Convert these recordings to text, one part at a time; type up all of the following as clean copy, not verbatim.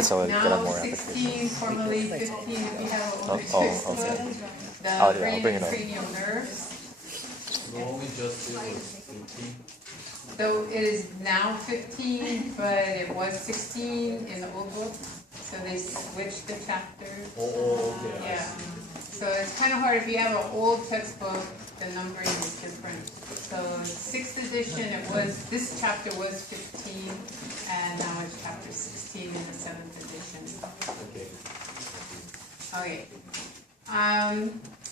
minutes I'll get now more 16, formerly 15 if you have an older Oh, textbook. okay. The I'll brain bring and it up. cranial nerves. The one we just did was 15. Though it is now 15, but it was 16 in the old book, so they switched the chapters. Oh, okay. Yeah. So it's kind of hard if you have an old textbook, the numbering is different. So 6th edition, this chapter was 15, and now it's chapter 16 in the 7th edition. Okay. Okay.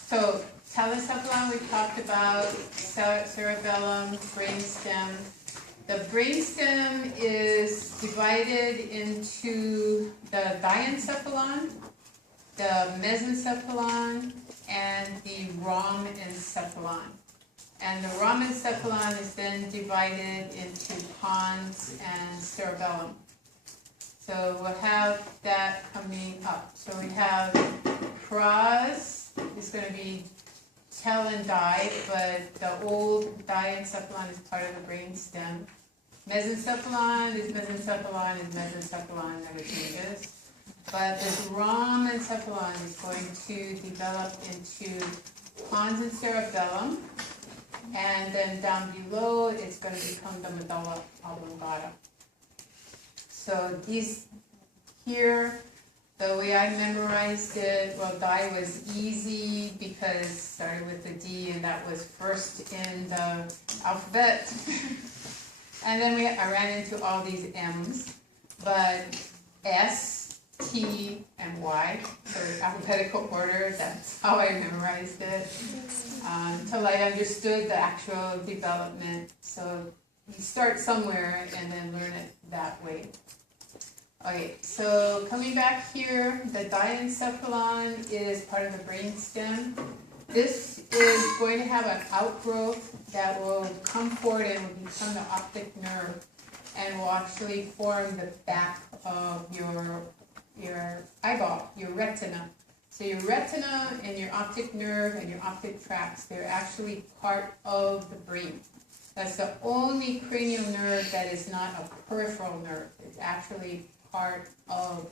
So telecephalon we talked about, cerebellum, brainstem. The brainstem is divided into the diencephalon, the mesencephalon, and the rhomencephalon. And the rhomencephalon is then divided into pons and cerebellum. So we'll have that coming up. So we have pros is going to be tel and di, but the old diencephalon is part of the brainstem. Mesencephalon is mesencephalon, never changes. But this rhomencephalon is going to develop into pons and cerebellum, and then down below it's going to become the medulla oblongata. So these here, the way I memorized it, well, di was easy because it started with the D and that was first in the alphabet. And then I ran into all these M's, but S, T, and Y, so alphabetical order, that's how I memorized it, until I understood the actual development. So you start somewhere and then learn it that way. Okay, so coming back here, the diencephalon is part of the brainstem. This is going to have an outgrowth that will come forward and will become the optic nerve and will actually form the back of your eyeball, your retina. So your retina and your optic nerve and your optic tracts, they're actually part of the brain. That's the only cranial nerve that is not a peripheral nerve. It's actually part of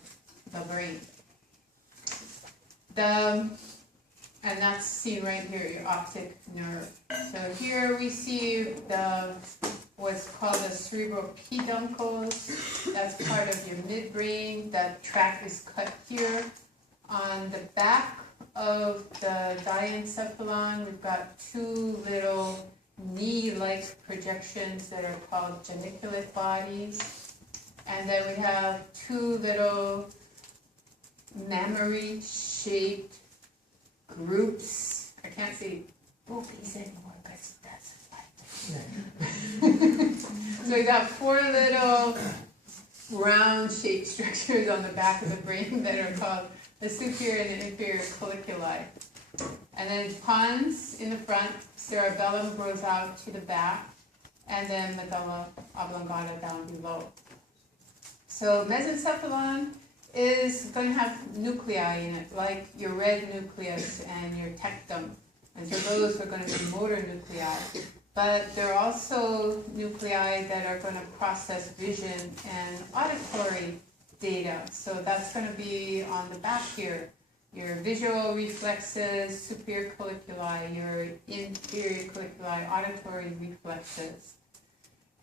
the brain. And that's seen right here, your optic nerve. So here we see what's called the cerebral peduncles. That's part of your midbrain. That tract is cut here. On the back of the diencephalon, we've got two little knee-like projections that are called geniculate bodies. And then we have two little mammary-shaped groups. I can't say groupies anymore because that's like So we got four little round-shaped structures on the back of the brain that are called the superior and the inferior colliculi. And then pons in the front, cerebellum grows out to the back, and then medulla oblongata down below. So mesencephalon is going to have nuclei in it, like your red nucleus and your tectum. And so those are going to be motor nuclei. But there are also nuclei that are going to process vision and auditory data. So that's going to be on the back here. Your visual reflexes, superior colliculi, your inferior colliculi, auditory reflexes.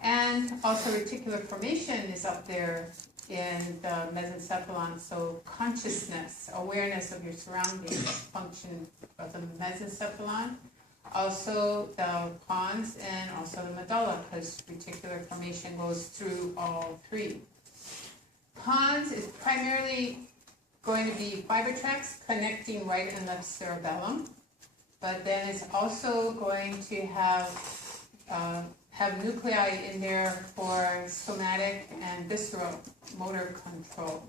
And also reticular formation is up there in the mesencephalon, so consciousness, awareness of your surroundings, function of the mesencephalon. Also the pons and also the medulla, because reticular formation goes through all three. Pons is primarily going to be fiber tracts connecting right and left cerebellum, but then it's also going to have nuclei in there for somatic and visceral motor control.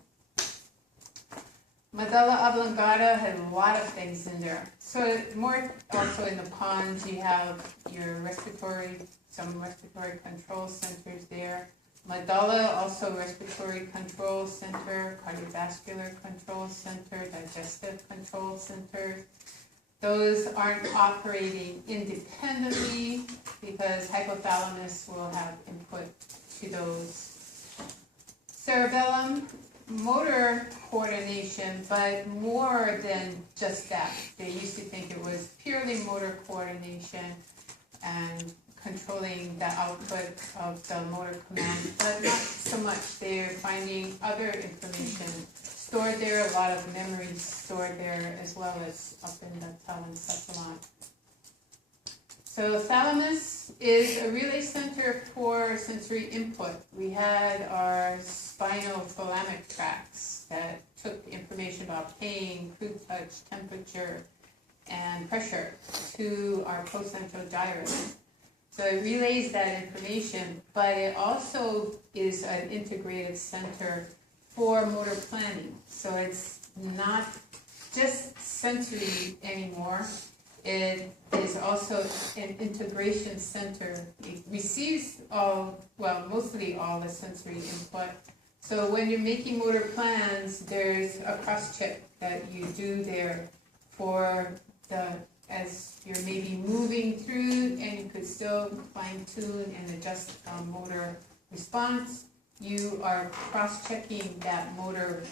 Medulla oblongata has a lot of things in there. So more also in the pons, you have your some respiratory control centers there. Medulla, also respiratory control center, cardiovascular control center, digestive control center. Those aren't operating independently because hypothalamus will have input to those. Cerebellum motor coordination, but more than just that. They used to think it was purely motor coordination and controlling the output of the motor command, but not so much. They're finding other information stored there, a lot of memory stored there, as well as up in the telencephalon. So thalamus is a relay center for sensory input. We had our spinal thalamic tracts that took information about pain, crude touch, temperature, and pressure to our postcentral gyrus. So it relays that information, but it also is an integrated center for motor planning. So it's not just sensory anymore. It is also an integration center. It receives mostly all the sensory input. So when you're making motor plans, there's a cross-check that you do there for as you're maybe moving through, and you could still fine-tune and adjust motor response. You are cross-checking that motor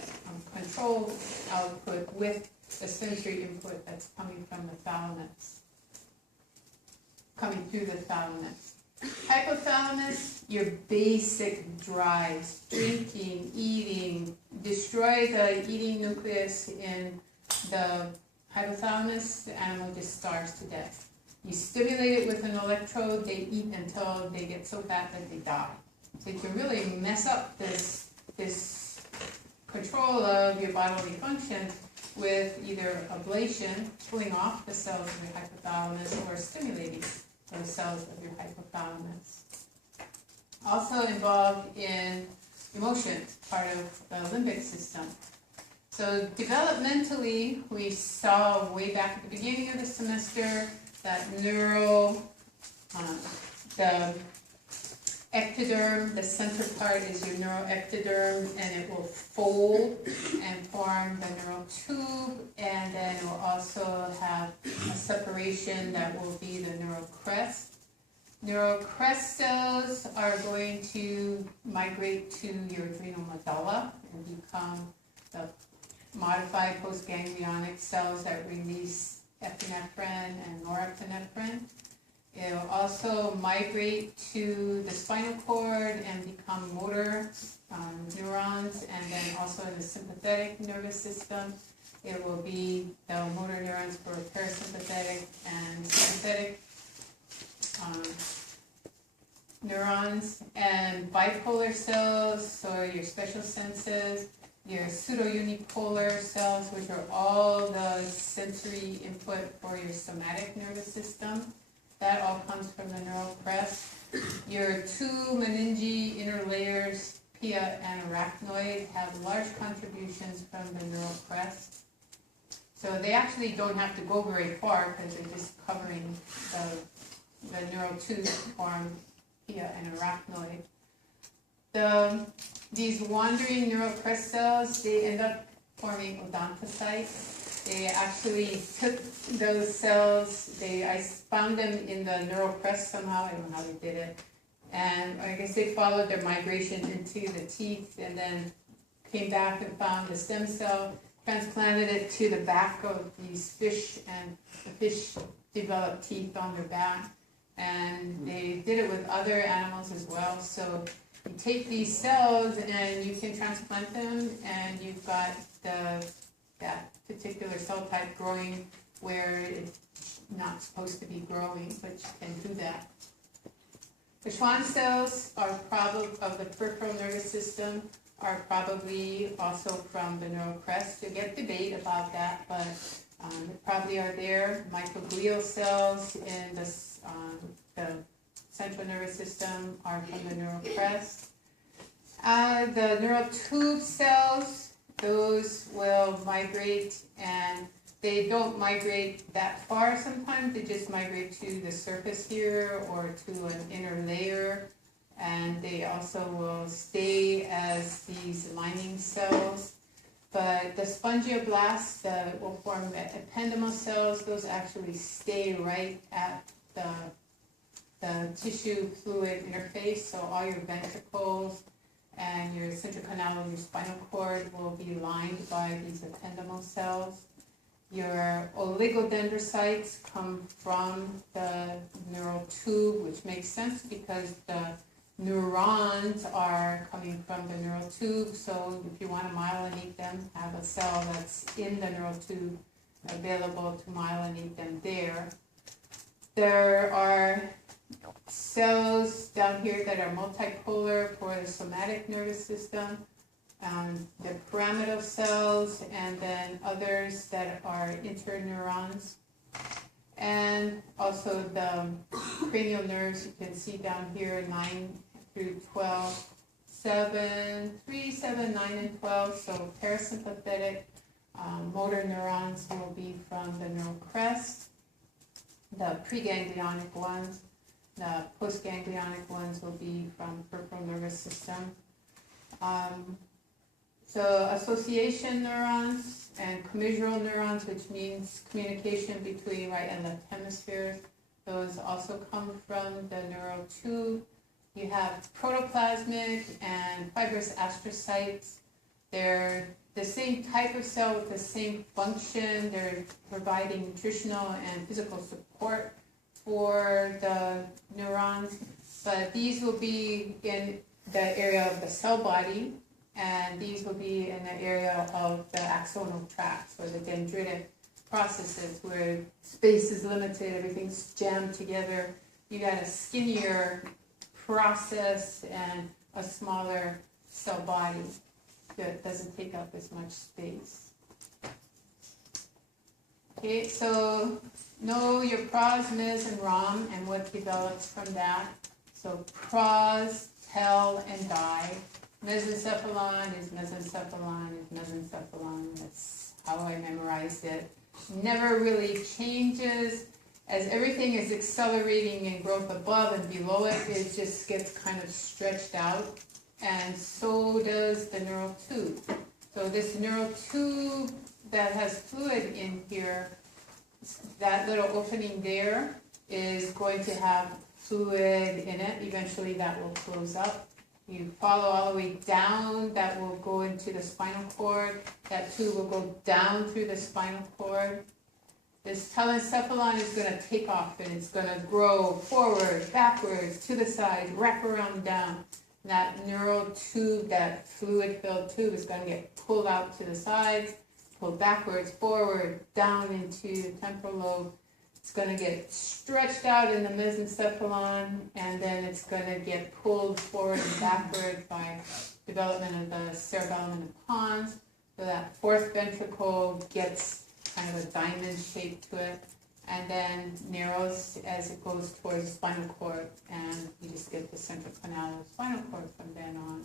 control output with the sensory input that's coming from the thalamus, coming through the thalamus. Hypothalamus, your basic drives, drinking, eating, destroy the eating nucleus in the hypothalamus, the animal just starves to death. You stimulate it with an electrode, they eat until they get so fat that they die. So you can really mess up this control of your bodily functions with either ablation, pulling off the cells of your hypothalamus, or stimulating those cells of your hypothalamus. Also involved in emotions, part of the limbic system. So developmentally, we saw way back at the beginning of the semester that the ectoderm, the center part is your neuroectoderm, and it will fold and form the neural tube, and then it will also have a separation that will be the neural crest. Neural crest cells are going to migrate to your adrenal medulla and become the modified postganglionic cells that release epinephrine and norepinephrine. It will also migrate to the spinal cord and become motor neurons, and then also in the sympathetic nervous system, it will be the motor neurons for parasympathetic and sympathetic neurons, and bipolar cells, so your special senses, your pseudo-unipolar cells, which are all the sensory input for your somatic nervous system. That all comes from the neural crest. Your two meninge inner layers, pia and arachnoid, have large contributions from the neural crest. So they actually don't have to go very far because they're just covering the neural tube form pia and arachnoid. These wandering neural crest cells, they end up forming odontocytes. They actually took those cells, I found them in the neural crest somehow, I don't know how they did it. And I guess they followed their migration into the teeth and then came back and found the stem cell, transplanted it to the back of these fish, and the fish developed teeth on their back. And they did it with other animals as well. So you take these cells and you can transplant them, and you've got that particular cell type growing where it's not supposed to be growing, but you can do that. The Schwann cells are probably of the peripheral nervous system, are probably also from the neural crest. You get debate about that, but they probably are there. Microglial cells in the central nervous system are from the neural crest. The neural tube cells, those will migrate, and they don't migrate that far sometimes. They just migrate to the surface here or to an inner layer, and they also will stay as these lining cells. But the spongioblasts that will form the ependymal cells, those actually stay right at the tissue fluid interface, so all your ventricles and your central canal of your spinal cord will be lined by these ependymal cells. Your oligodendrocytes come from the neural tube, which makes sense because the neurons are coming from the neural tube. So if you want to myelinate them, have a cell that's in the neural tube available to myelinate them there. There are cells down here that are multipolar for the somatic nervous system, the pyramidal cells, and then others that are interneurons. And also the cranial nerves, you can see down here, 9 through 12, 3, 7, 9, and 12. So parasympathetic motor neurons will be from the neural crest, the preganglionic ones. The postganglionic ones will be from peripheral nervous system. So association neurons and commissural neurons, which means communication between right and left hemispheres, those also come from the neural tube. You have protoplasmic and fibrous astrocytes. They're the same type of cell with the same function. They're providing nutritional and physical support for the neurons, but these will be in the area of the cell body, and these will be in the area of the axonal tracts or the dendritic processes where space is limited, everything's jammed together. You got a skinnier process and a smaller cell body that doesn't take up as much space. Okay, so know your pros, mes, and rom and what develops from that. So pros, tell, and die. Mesencephalon is mesencephalon is mesencephalon. That's how I memorized it. Never really changes. As everything is accelerating in growth above and below it, it just gets kind of stretched out. And so does the neural tube. So this neural tube that has fluid in here, that little opening there is going to have fluid in it. Eventually that will close up. You follow all the way down, that will go into the spinal cord. That tube will go down through the spinal cord. This telencephalon is going to take off and it's going to grow forward, backwards, to the side, wrap around down. That neural tube, that fluid-filled tube, is going to get pulled out to the sides, pulled backwards, forward, down into the temporal lobe. It's going to get stretched out in the mesencephalon, and then it's going to get pulled forward and backward by development of the cerebellum and the pons. So that fourth ventricle gets kind of a diamond shape to it, and then narrows as it goes towards the spinal cord, and you just get the central canal of the spinal cord from then on.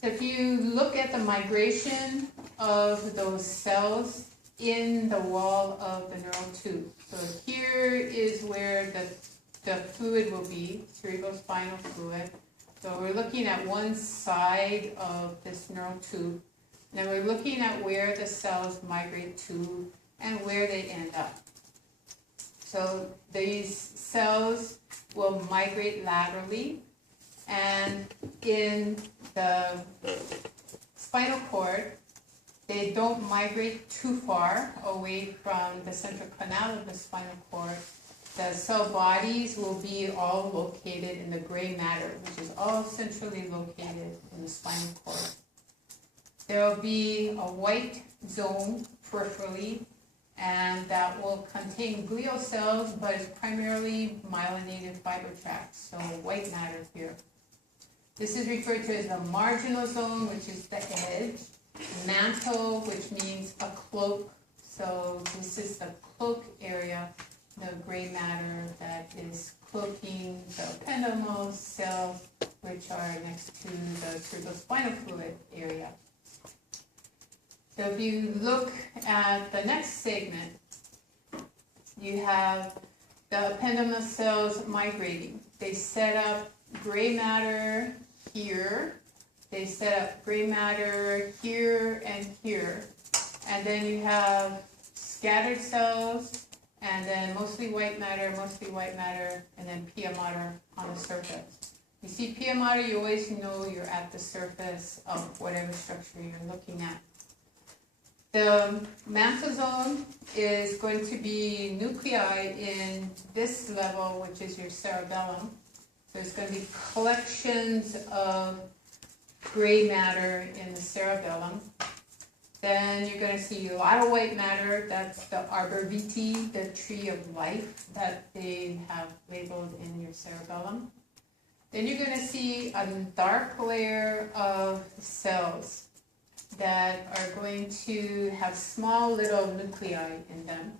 So if you look at the migration of those cells in the wall of the neural tube, so here is where the fluid will be, cerebrospinal fluid. So we're looking at one side of this neural tube. Now we're looking at where the cells migrate to and where they end up. So these cells will migrate laterally, and in the spinal cord, they don't migrate too far away from the central canal of the spinal cord. The cell bodies will be all located in the gray matter, which is all centrally located in the spinal cord. There will be a white zone peripherally, and that will contain glial cells, but it's primarily myelinated fiber tracts, so white matter here. This is referred to as the marginal zone, which is the edge. Mantle, which means a cloak, so this is the cloak area, the gray matter that is cloaking the ependymal cells, which are next to the cerebrospinal fluid area. So if you look at the next segment, you have the ependymal cells migrating. They set up gray matter here. They set up gray matter here and here. And then you have scattered cells, and then mostly white matter, and then pia mater on the surface. You see PMR, you always know you're at the surface of whatever structure you're looking at. The mantle zone is going to be nuclei in this level, which is your cerebellum. So it's going to be collections of gray matter in the cerebellum. Then you're going to see a lot of white matter. That's the arbor vitae, the tree of life that they have labeled in your cerebellum. Then you're going to see a dark layer of cells that are going to have small little nuclei in them.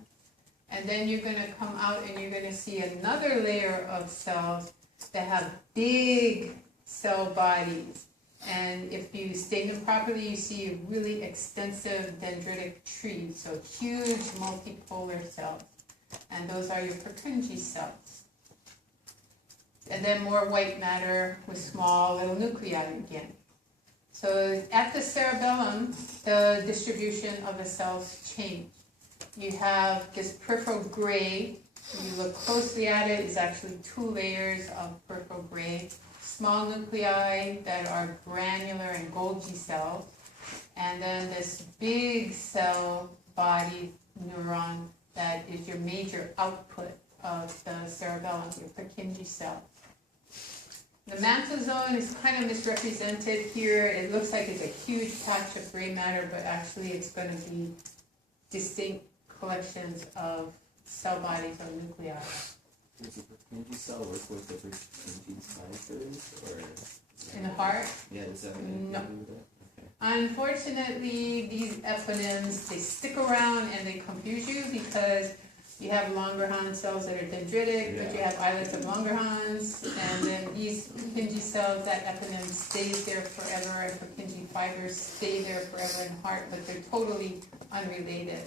And then you're going to come out and you're going to see another layer of cells that have big cell bodies. And if you stain them properly, you see a really extensive dendritic tree, so huge multipolar cells. And those are your Purkinje cells. And then more white matter with small little nuclei again. So at the cerebellum, the distribution of the cells change. You have this peripheral gray. When you look closely at it, it's actually two layers of peripheral gray. Small nuclei that are granular and Golgi cells. And then this big cell body neuron that is your major output of the cerebellum, your Purkinje cells. The mantle zone is kind of misrepresented here. It looks like it's a huge patch of gray matter, but actually it's going to be distinct collections of cell bodies or nuclei. Does the Purkinje cell work with the Purkinje ciphers, or In the heart? Yeah, does that No. do that? Okay. Unfortunately, these eponyms, they stick around and they confuse you because you have Langerhans cells that are dendritic, but you have islets of Langerhans, and then these Purkinje cells, that eponym stays there forever, and Purkinje fibers stay there forever in the heart, but they're totally unrelated.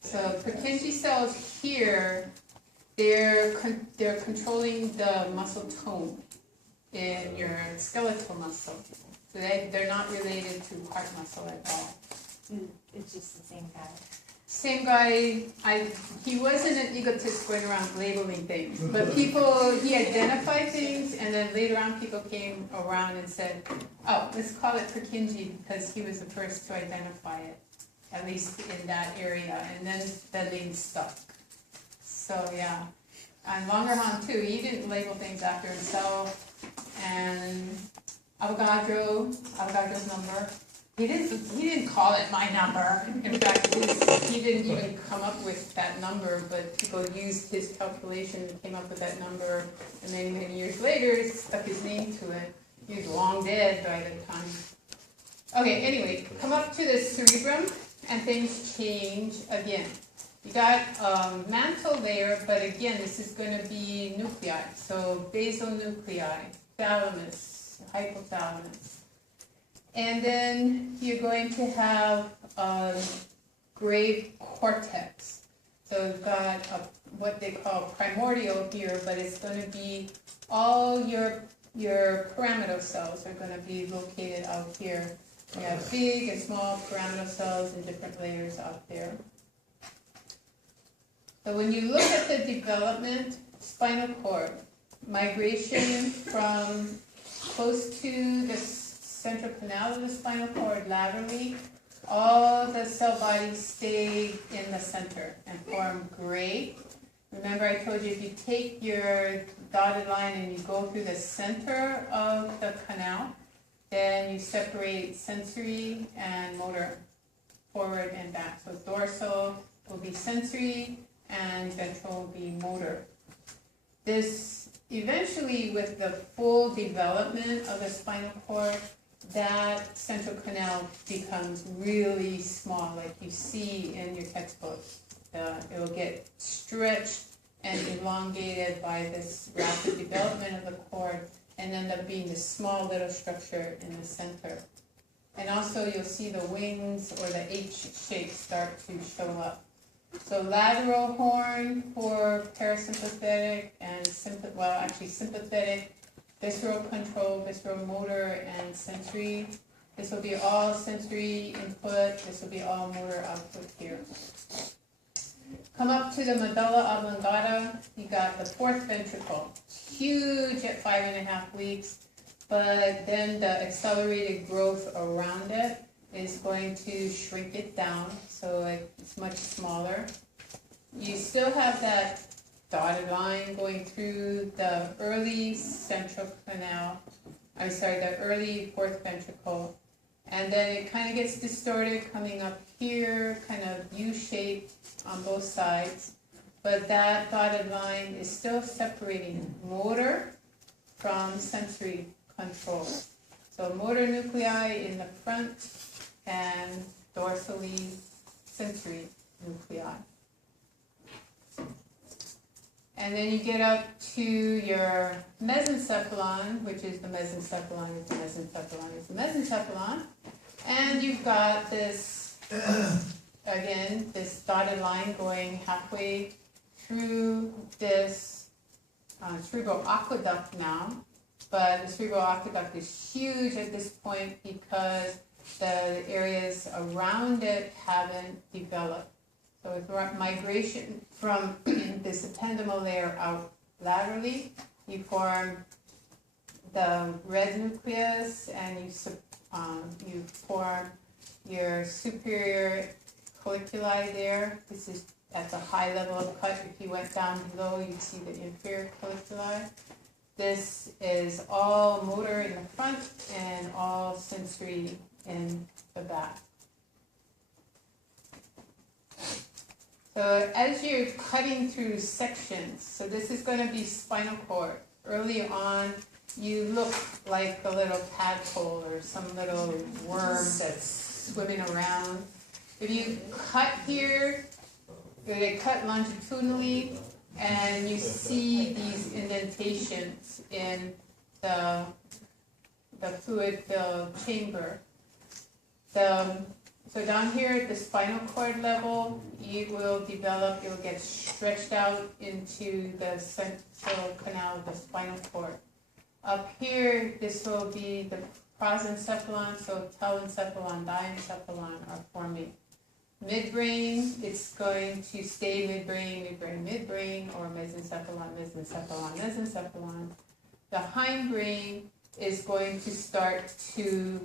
So Purkinje cells here, they're controlling the muscle tone in your skeletal muscle. So they're not related to heart muscle at all. It's just the same guy. Same guy, he wasn't an egotist going around labeling things, but he identified things, and then later on people came around and said, oh, let's call it Purkinje because he was the first to identify it, at least in that area, and then the name stuck. So yeah, and Langerhans too, he didn't label things after himself, and Avogadro's number, he didn't call it my number. In fact, he didn't even come up with that number, but people used his calculation and came up with that number, and many, many years later, stuck his name to it. He was long dead by the time. Okay, anyway, come up to the cerebrum, and things change again. You got a mantle layer, but again, this is going to be nuclei. So basal nuclei, thalamus, hypothalamus. And then you're going to have gray cortex. So you've got what they call primordial here, but it's going to be all your pyramidal cells are going to be located out here. You have big and small pyramidal cells in different layers out there. So when you look at the development, spinal cord, migration from close to the central canal of the spinal cord laterally, all the cell bodies stay in the center and form gray. Remember I told you if you take your dotted line and you go through the center of the canal, then you separate sensory and motor, forward and back. So dorsal will be sensory and ventral will be motor. This eventually, with the full development of the spinal cord, that central canal becomes really small, like you see in your textbook. It will get stretched and elongated by this rapid development of the cord and end up being this small little structure in the center. And also you'll see the wings or the H shape start to show up. So lateral horn for parasympathetic and sympathetic, visceral control, visceral motor, and sensory. This will be all sensory input. This will be all motor output here. Come up to the medulla oblongata. You got the fourth ventricle. Huge at 5.5 weeks. but then the accelerated growth around it is going to shrink it down, so it's much smaller. You still have that dotted line going through the early central canal, the early fourth ventricle, and then it kind of gets distorted coming up here, kind of U-shaped on both sides, but that dotted line is still separating motor from sensory control. So motor nuclei in the front and dorsally sensory nuclei. And then you get up to your mesencephalon, which is the mesencephalon, is the mesencephalon, is the mesencephalon. And you've got this, again, this dotted line going halfway through this cerebral aqueduct now. But the cerebral aqueduct is huge at this point because the areas around it haven't developed. So with migration from this ependymal layer out laterally, you form the red nucleus, and you form your superior colliculi there. This is at the high level of cut. If you went down below, you'd see the inferior colliculi. This is all motor in the front and all sensory in the back. So as you're cutting through sections, so this is going to be spinal cord. Early on, you look like a little tadpole or some little worm that's swimming around. If you cut here, they cut longitudinally, and you see these indentations in the fluid-filled chamber. So down here at the spinal cord level, it will develop, it will get stretched out into the central canal of the spinal cord. Up here, this will be the prosencephalon, so telencephalon, diencephalon are forming. Midbrain, it's going to stay midbrain, midbrain, midbrain, or mesencephalon, mesencephalon, mesencephalon. The hindbrain is going to start to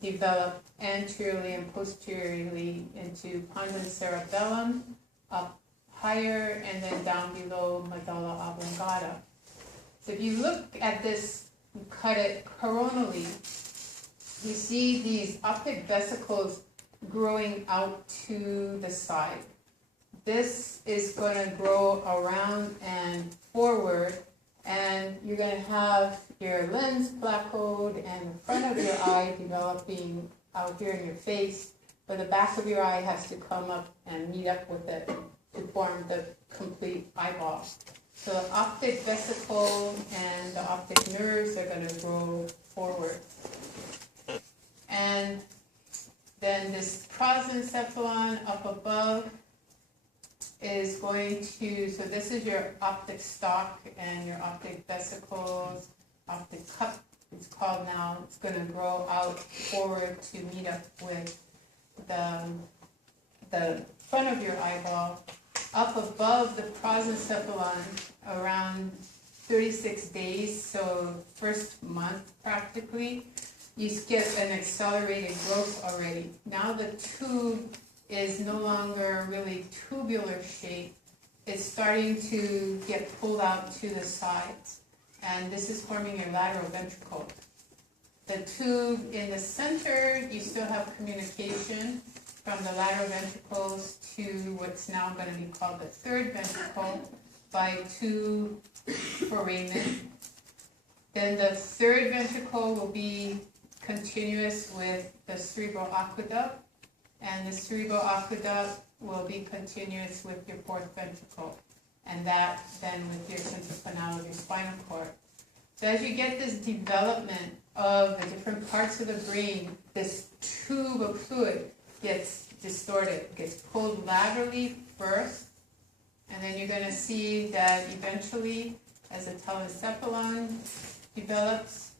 develop anteriorly and posteriorly into pons cerebellum, up higher, and then down below medulla oblongata. So if you look at this, you cut it coronally, you see these optic vesicles growing out to the side. This is going to grow around and forward, and you're going to have your lens placoed and the front of your eye developing out here in your face, but the back of your eye has to come up and meet up with it to form the complete eyeball. So the optic vesicle and the optic nerves are going to grow forward. And then this prosencephalon up above is going to, so this is your optic stalk and your optic vesicles, optic cup, it's called now. It's going to grow out forward to meet up with the front of your eyeball. Up above the prosencephalon, around 36 days, so first month practically, you get an accelerated growth already. Now the tube is no longer really tubular shape. It's starting to get pulled out to the sides. And this is forming your lateral ventricle. The tube in the center, you still have communication from the lateral ventricles to what's now going to be called the third ventricle by two foramen. Then the third ventricle will be continuous with the cerebral aqueduct, and the cerebral aqueduct will be continuous with your fourth ventricle, and that then with your central canal of your spinal cord. So as you get this development of the different parts of the brain, this tube of fluid gets distorted, gets pulled laterally first, and then you're going to see that eventually, as the telencephalon develops,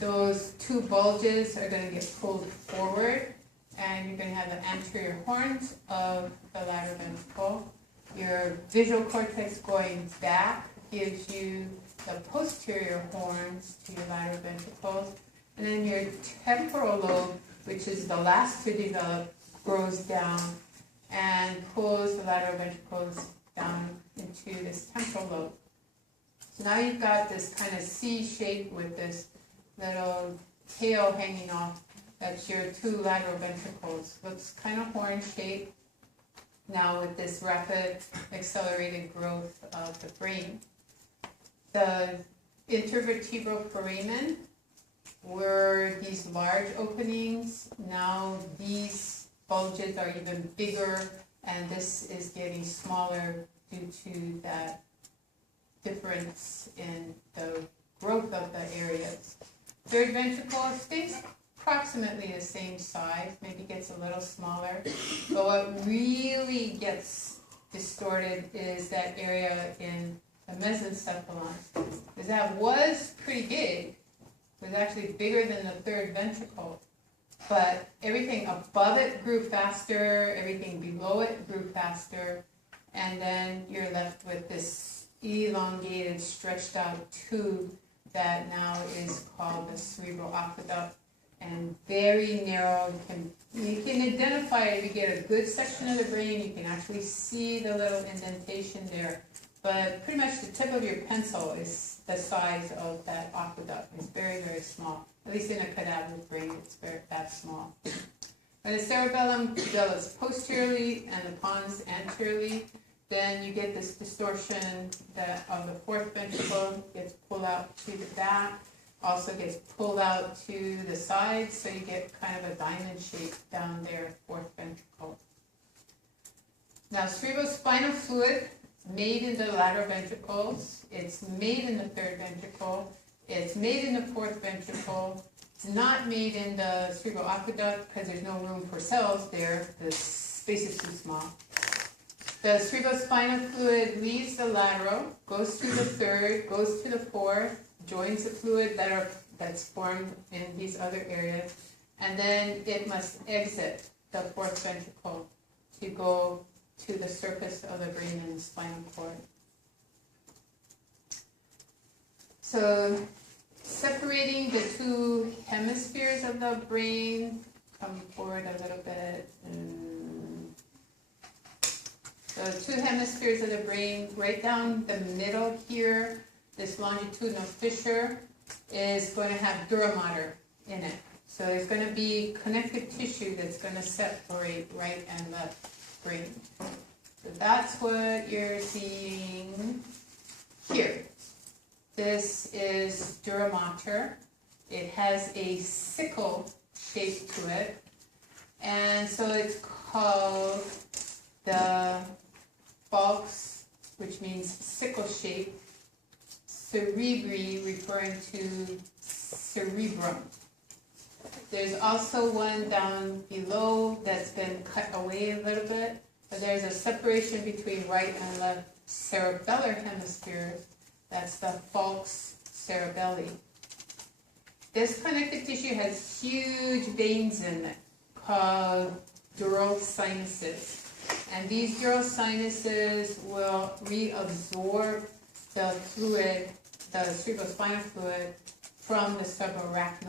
those two bulges are going to get pulled forward, and you're going to have the anterior horns of the lateral ventricle. Your visual cortex going back gives you the posterior horns to your lateral ventricles. And then your temporal lobe, which is the last to develop, grows down and pulls the lateral ventricles down into this temporal lobe. So now you've got this kind of C shape with this little tail hanging off. That's your two lateral ventricles. Looks kind of horn shaped now with this rapid accelerated growth of the brain. The intervertebral foramen were these large openings. Now these bulges are even bigger, and this is getting smaller due to that difference in the growth of the areas. Third ventricle stays approximately the same size, maybe gets a little smaller, but what really gets distorted is that area in the mesencephalon, because that was pretty big, was actually bigger than the third ventricle, but everything above it grew faster, everything below it grew faster, and then you're left with this elongated, stretched out tube that now is called the cerebral aqueduct, and very narrow. You can identify it. If you get a good section of the brain, you can actually see the little indentation there. But pretty much the tip of your pencil is the size of that aqueduct. It's very, very small. At least in a cadaver's brain, it's that small. When the cerebellum develops posteriorly and the pons anteriorly, then you get this distortion of the fourth ventricle gets pulled out to the back, also gets pulled out to the sides, so you get kind of a diamond shape down there, fourth ventricle. Now, cerebrospinal fluid is made in the lateral ventricles, it's made in the third ventricle, it's made in the fourth ventricle, it's not made in the cerebral aqueduct because there's no room for cells there, the space is too small. The cerebrospinal fluid leaves the lateral, goes through the third, goes to the fourth, joins the fluid that's formed in these other areas, and then it must exit the fourth ventricle to go to the surface of the brain and the spinal cord. So, separating the two hemispheres of the brain, come forward a little bit. The two hemispheres of the brain, right down the middle here, this longitudinal fissure is going to have dura mater in it. So there's going to be connective tissue that's going to separate right and left brain. So that's what you're seeing here. This is dura mater. It has a sickle shape to it. And so it's called the Falx, which means sickle shape, cerebri referring to cerebrum. There's also one down below that's been cut away a little bit, but there's a separation between right and left cerebellar hemispheres. That's the falx cerebelli. This connective tissue has huge veins in it called dural sinuses. And these dural sinuses will reabsorb the fluid, the cerebrospinal fluid, from the subarachnoid